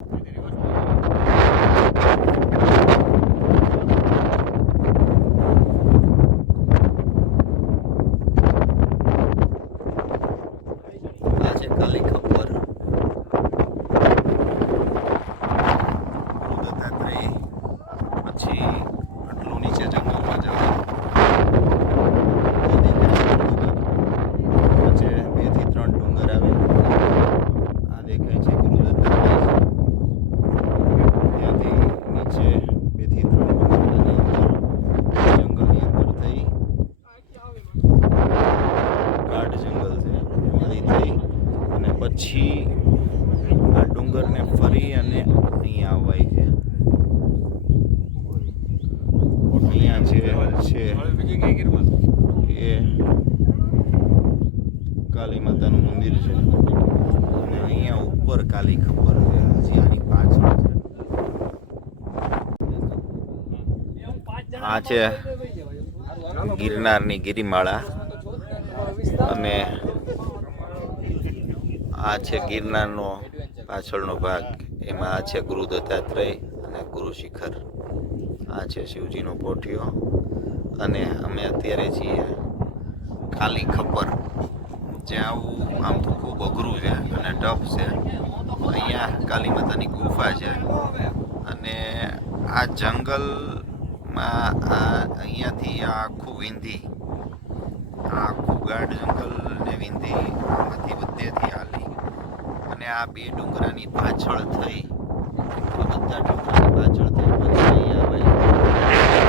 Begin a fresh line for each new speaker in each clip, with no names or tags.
આ છે કાલી ખબર દત્તાત્રેય પછી આટલું નીચે જંગલમાં જવાનું વચ્ચે બેથી ત્રણ ડુંગર આવે આ દેખાય છે ગુરુ દત્તાત્રેય ત્યાંથી નીચે બેથી ત્રણ ડુંગરની અંદર જંગલની અંદર થઈ ગાઢ જંગલ છે એમાંથી થઈ અને પછી આ ડુંગરને ફરી અને અહીંયા આવવાય છે અહીંયા જે છે એ કાલી માતાનું મંદિર છે અને અહીંયા ઉપર કાલી ખબર છે હજી આની પાછળ છે આ છે ગિરનારની ગિરિમાળા. અને આ છે ગિરનારનો પાછળનો ભાગ. એમાં આ છે ગુરુ દત્તાત્રેય અને ગુરુ શિખર. આ છે શિવજીનો પોઠિયો અને અમે અત્યારે છીએ ખાલી ખપર જ્યાં આવું આમ તો ખૂબ અઘરું છે અને ટફ છે. અહીંયા કાલી માતાની ગુફા છે. અને આ જંગલમાં આ અહીંયાથી આ આખું વિંધી, આખું ગાઢ જંગલ ને વિંધી, આમાંથી બધેથી હાલી અને આ બે ડુંગરાની પાછળ થઈ બધા ડુંગરાની પાછળ થઈ પછી અહીં આવે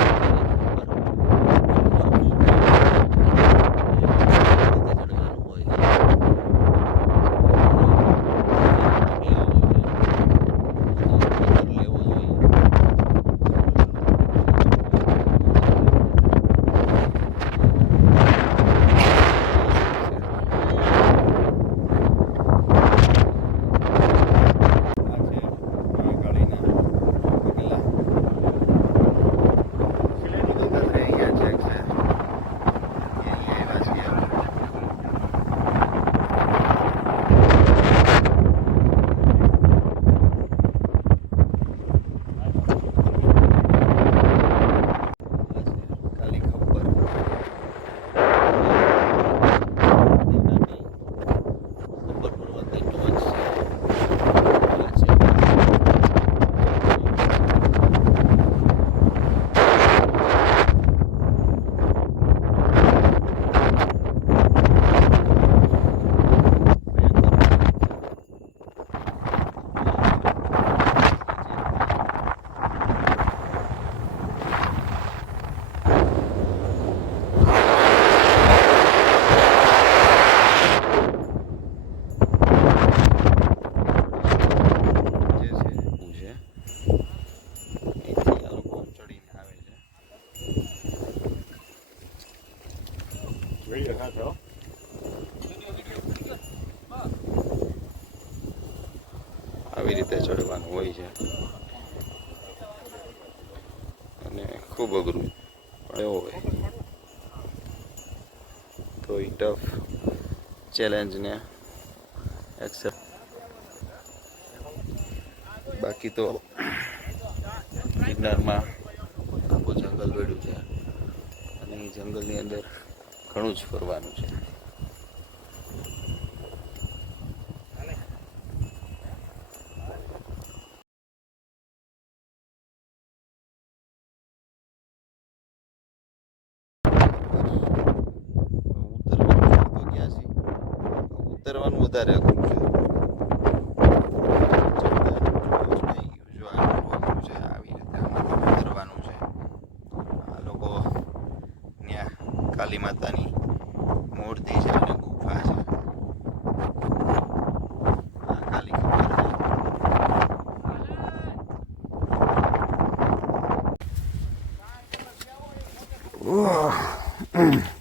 કાલી ખબર ખબર પર્વતની ટોચ છે આ છે જે છે એવું છે અહીંથી આ લોકો ચડીને આવે છે આવી રીતે ચડવાનું હોય છે અને ખૂબ પણ એવો હોય. તો એ ટફ ચેલેન્જને એક્સેપ્ટ બાકી તો ગિરનારમાં આખું જંગલ વેડ્યું છે. અને એ જંગલની અંદર ઘણું જ ફરવાનું છે ઉતરવાનું તો ક્યાં છે ઉતરવાનું વધારે અઘરું છે જો આ અઘરું છે આવી રીતે આમાંથી ઉતરવાનું છે આ લોકો ત્યાં કાલી માતાની મૂર્તિ છે અને ગુફા છે આ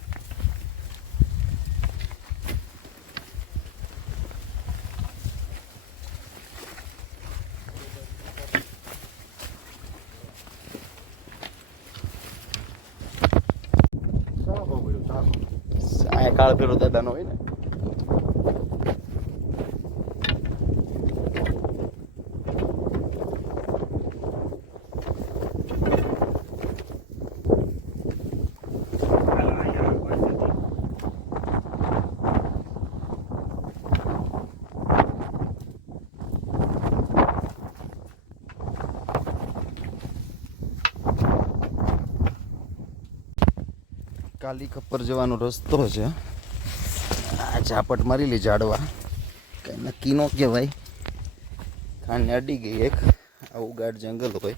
પેલો દાદાનો હોય ને કાલી ખપ્પર જવાનો રસ્તો છે. આ ઝાપટ મારી લી ઝાડવા. કંઈ નક્કી ન કહેવાય. કાનને અડી ગઈ એક. આવું ગાઢ જંગલ હોય.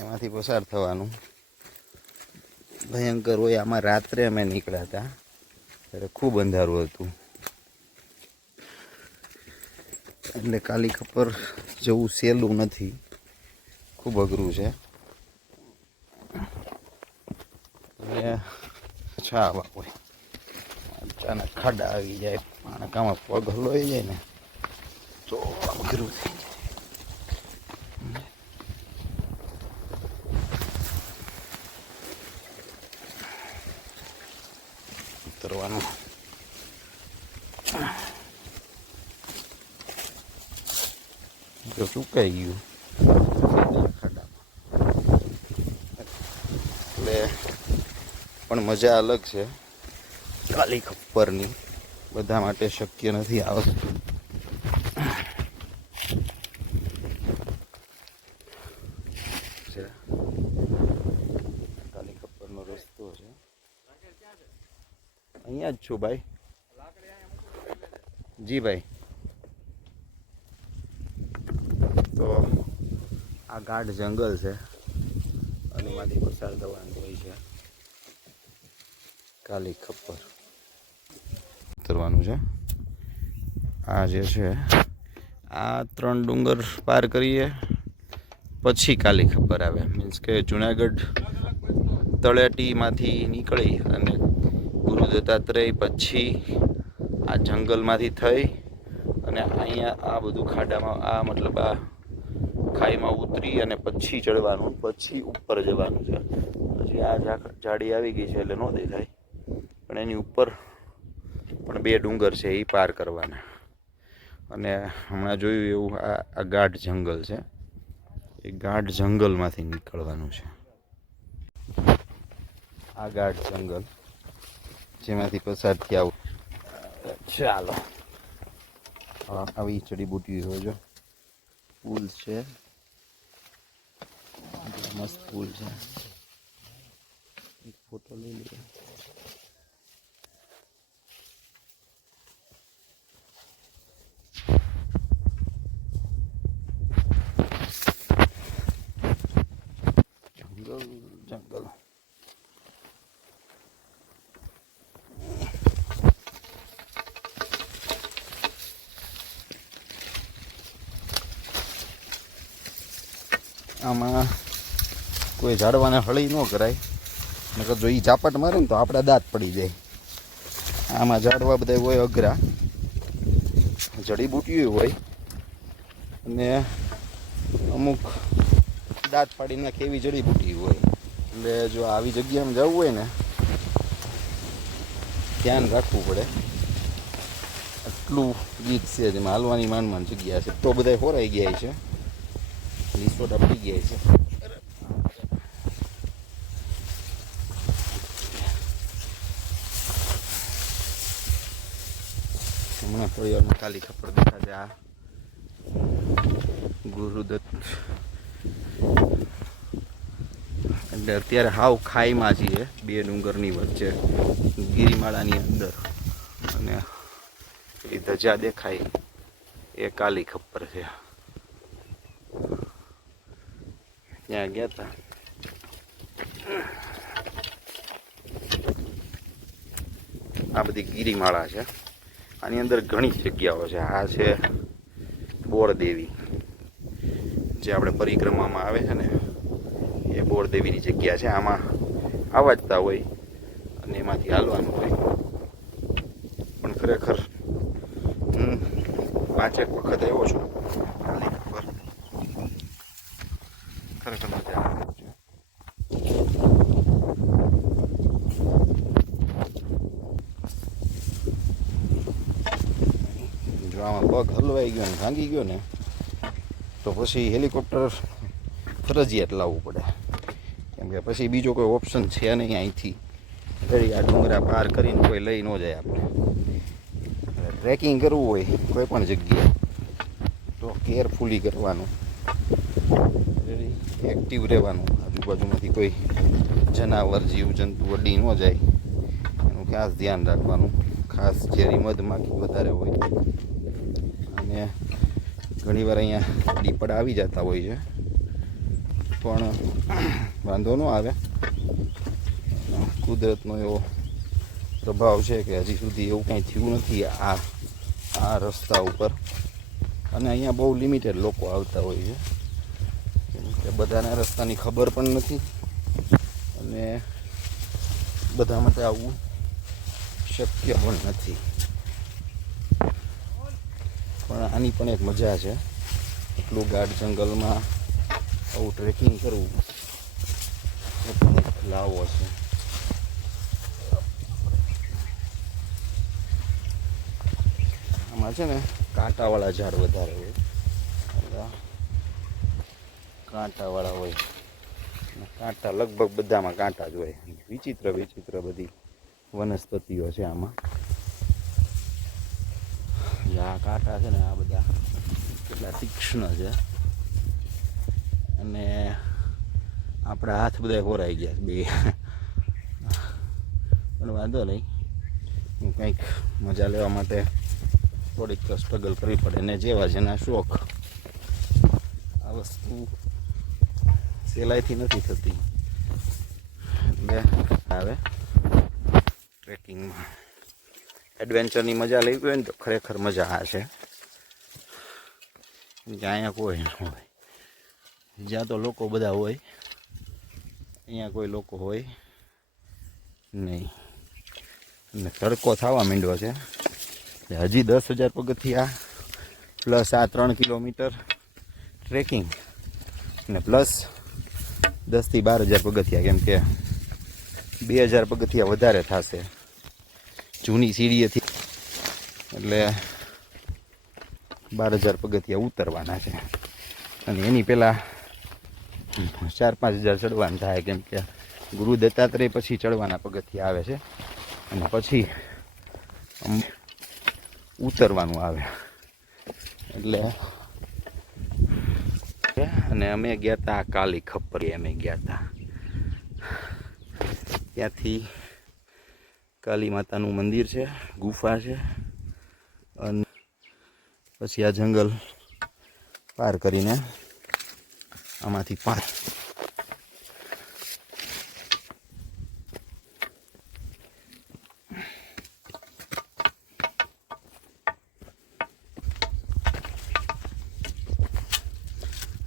એમાંથી પસાર થવાનું. ભયંકર હોય. આમાં રાત્રે અમે નીકળ્યા હતા ત્યારે ખૂબ અંધારું હતું. એટલે કાલી ખપર જવું સહેલું નથી. ખૂબ અઘરું છે. એટલે છાવા હોય. અચાનક ખાડા આવી જાય પાણકામાં પગ હલોઈ જાય ને. તો અઘરું થઈ જાય. ઉતરવાનું. જો સુકાઈ ગયું? ખાડામાં. એટલે પણ મજા અલગ છે. કાલી ખપ્પરની બધા માટે શક્ય નથી આ વસ્તુ. કાલી ખપ્પરનો રસ્તો છે. અહીંયા જ છું ભાઈ. જી ભાઈ. તો આ ગાઢ જંગલ છે. અને એમાંથી પસાર થવાનું હોય છે. કાલી ખપ્પર ઉતરવાનું છે. આ જે છે, આ ત્રણ ડુંગર પાર કરીએ, પછી કાલી ખબર આવે. મીન્સ કે જુનાગઢ તળેટીમાંથી નીકળી અને ગુરુ દત્તાત્રેય પછી આ જંગલમાંથી થઈ અને અહીંયા આ બધું ખાડામાં, આ મતલબ આ ખાઈમાં ઉતરી અને પછી ચડવાનું, પછી ઉપર જવાનું છે. પછી આ ઝાડી આવી ગઈ છે એટલે ન દેખાય. પણ એની ઉપર બે ડુંગર છે એ પાર કરવાના. અને હમણાં જોયું એવું, આ આ ગાઢ જંગલ છે. એ ગાઢ જંગલમાંથી નીકળવાનું છે. આ ગાઢ જંગલ, જેમાંથી પસાર થયા ચાલો. આવી જડીબુટી જોજો પુલ છે. મસ્ત પુલ છે. એક ફોટો લઈ લઈએ. જંગલ જંગલ આમાં કોઈ ઝાડવાને હળી ન કરાય. નકર જો એ ઝાપટ મારે ને તો આપણા દાંત પડી જાય. આમાં ઝાડવા બધા હોય અઘરા. જડીબુટીઓ હોય. અને અમુક દાંત પાડી નાખે એવી જડીબુટી હોય. એટલે જો આવી જગ્યામાં જવું હોય ને, ધ્યાન રાખવું પડે. આટલું ગીત છે જેમાં હાલવાની માંડ માંડ જગ્યા છે. તો બધા હોરાઈ ગયા છે. લીસોટા પડી ગયા છે. હમણાં થોડી વારમાં કાલી ખપડ દેખાશે આ ગુરુદત્ત એટલે અત્યારે હાવ ખાઈમાં છીએ, બે ડુંગરની વચ્ચે, ગિરિમાળાની અંદર. અને એ ધજા દેખાય, એ કાલી ખપ્પર છે. ત્યાં ગયા હતા આ બધી ગિરિમાળા છે. આની અંદર ઘણી જગ્યાઓ છે. આ છે બોરદેવી, જે આપણે પરિક્રમામાં આવે છે ને એ બોરદેવીની જગ્યા છે, આમાં આવાજતા હોય અને એમાંથી હાલવાનું હોય. પણ ખરેખર, હું પાંચેક વખત આવ્યો છું જો આમાં પગ હલવાઈ ગયો ને ભાંગી ગયો ને, તો પછી હેલિકોપ્ટર ફરજિયાત લાવવું પડે. કેમ કે પછી બીજો કોઈ ઓપ્શન છે નહીં અહીંથી. ઘડી આ ડુંગરા પાર કરીને કોઈ લઈ ન જાય આપણે. ટ્રેકિંગ કરવું હોય કોઈ પણ જગ્યાએ, તો કેરફુલી કરવાનું. એક્ટિવ રહેવાનું. આજુબાજુમાંથી કોઈ જનાવર જીવ જંતુ અડી ન જાય. એનું ખાસ ધ્યાન રાખવાનું. ખાસ ઝેરી મધમાખી વધારે હોય. અને ઘણીવાર અહીંયા દીપડા આવી જતા હોય છે. પણ વાંધો ન આવે. કુદરતનો એવો પ્રભાવ છે કે હજી સુધી એવું કાંઈ થયું નથી આ આ રસ્તા ઉપર. અને અહીંયા બહુ લિમિટેડ લોકો આવતા હોય છે. કેમ કે બધાને રસ્તાની ખબર પણ નથી. અને બધા માટે આવવું શક્ય પણ નથી. પણ આની પણ એક મજા છે. એટલું ગાઢ જંગલમાં આવું ટ્રેકિંગ કરવું. લાવો છે આમાં છે ને કાંટાવાળા ઝાડ વધારે હોય. કાંટાવાળા હોય. કાંટા લગભગ બધામાં કાંટા જ હોય. વિચિત્ર વિચિત્ર બધી વનસ્પતિઓ છે આમાં. આ કાંટા છે ને આ બધા કેટલા તીક્ષ્ણ છે. અને આપણા હાથ બધા હોરાઈ ગયા બે. પણ વાંધો નહીં. હું કંઈક મજા લેવા માટે થોડીક સ્ટ્રગલ કરવી પડે. ને જેવા જેના શોખ, આ વસ્તુ સહેલાઈથી નથી થતી. એટલે આવે ટ્રેકિંગમાં એડવેન્ચરની મજા લેવી હોય ને તો ખરેખર મજા આ છે. અહીંયા કોઈ ન હોય. જ્યાં તો લોકો બધા હોય. અહીંયા કોઈ લોકો હોય નહીં. અને તડકો થવા માંડ્યો છે. હજી દસ હજાર પગથિયા પ્લસ આ ત્રણ કિલોમીટર ટ્રેકિંગ. અને પ્લસ દસથી બાર હજાર પગથિયા, કેમ કે બે હજાર પગથિયા વધારે થશે. જૂની સીડીએથી. એટલે બાર હજાર પગથિયા ઉતરવાના છે. અને એની પહેલાં ચાર પાંચ હજાર ચડવાનું થાય, કેમ કે ગુરુ દત્તાત્રેય પછી ચડવાના પગથિયા આવે છે. અને પછી ઉતરવાનું આવે. એટલે અને અમે ગયા હતા કાલી ખપ્પરી, અમે ગયા હતા ત્યાંથી કાલી માતાનું મંદિર છે, ગુફા છે. અને પછી આ જંગલ પાર કરીને આમાંથી પાંચ.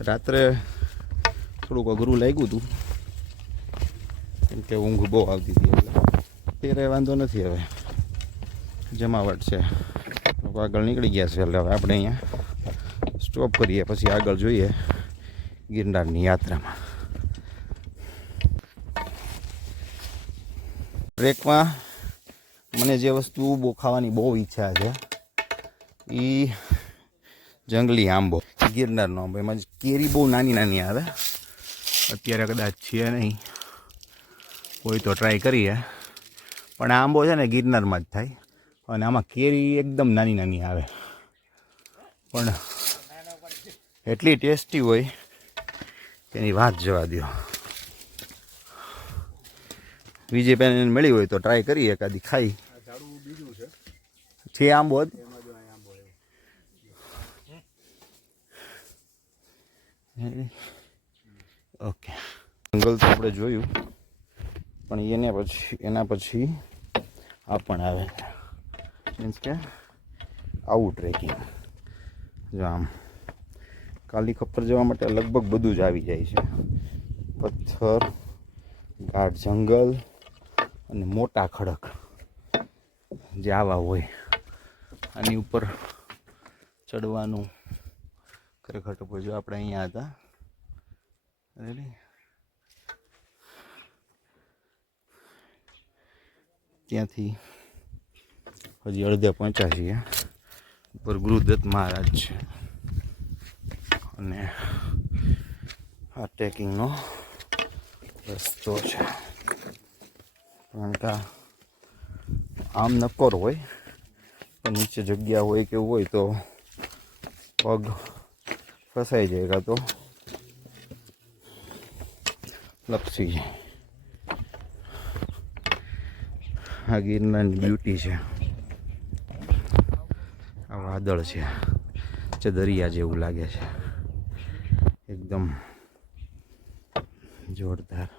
રાત્રે થોડુંક અઘરું લાગ્યું હતું. કેમ કે ઊંઘ બહુ આવતી હતી એટલે. અત્યારે વાંધો નથી હવે. જમાવટ છે. આગળ નીકળી ગયા છે એટલે હવે આપણે અહીંયા સ્ટોપ કરીએ, પછી આગળ જોઈએ. ગિરનારની યાત્રામાં ટ્રેકમાં મને જે વસ્તુ બહુ ખાવાની બહુ ઈચ્છા છે એ જંગલી આંબો. ગિરનારનો આંબો, એમાં કેરી બહુ નાની નાની આવે. અત્યારે કદાચ છે નહીં. હોય તો ટ્રાય કરીએ. પણ આંબો છે ને ગિરનારમાં જ થાય. અને આમાં કેરી એકદમ નાની નાની આવે. પણ એટલી ટેસ્ટી હોય એની વાત જવા દો બીજે પેન મળી હોય તો ટ્રાય કરીએ એકાદી, ખાઈ. છે આંબો જ? ઓકે. જંગલ તો આપણે જોયું, પણ એને પછી, એના પછી આ પણ આવે. મીન્સ કે આવું ટ્રેકિંગ જો આમ. કાલી ખપ્પર જવા માટે લગભગ બધું જ આવી જાય છે. પથ્થર, ગાઢ જંગલ અને મોટા ખડક જે આવા હોય. આની ઉપર ચડવાનું ખરેખર તો જો આપણે અહીંયા હતા. ત્યાંથી હજી અડધે પહોંચ્યા છીએ. ઉપર ગુરુદત્ત મહારાજ છે. અને આ ટ્રેકિંગનો રસ્તો છે. કારણ કે આમ નક્કોર હોય, પણ નીચે જગ્યા હોય કે હોય તો પગ ફસાઈ જાય કાં તો લપસી જાય. આ ગિરનારની બ્યુટી છે. આ વાદળ છે. જે દરિયા જેવું લાગે છે. એકદમ જોરદાર.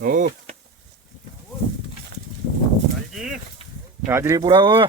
ઓ. હાજરી પુરાવો.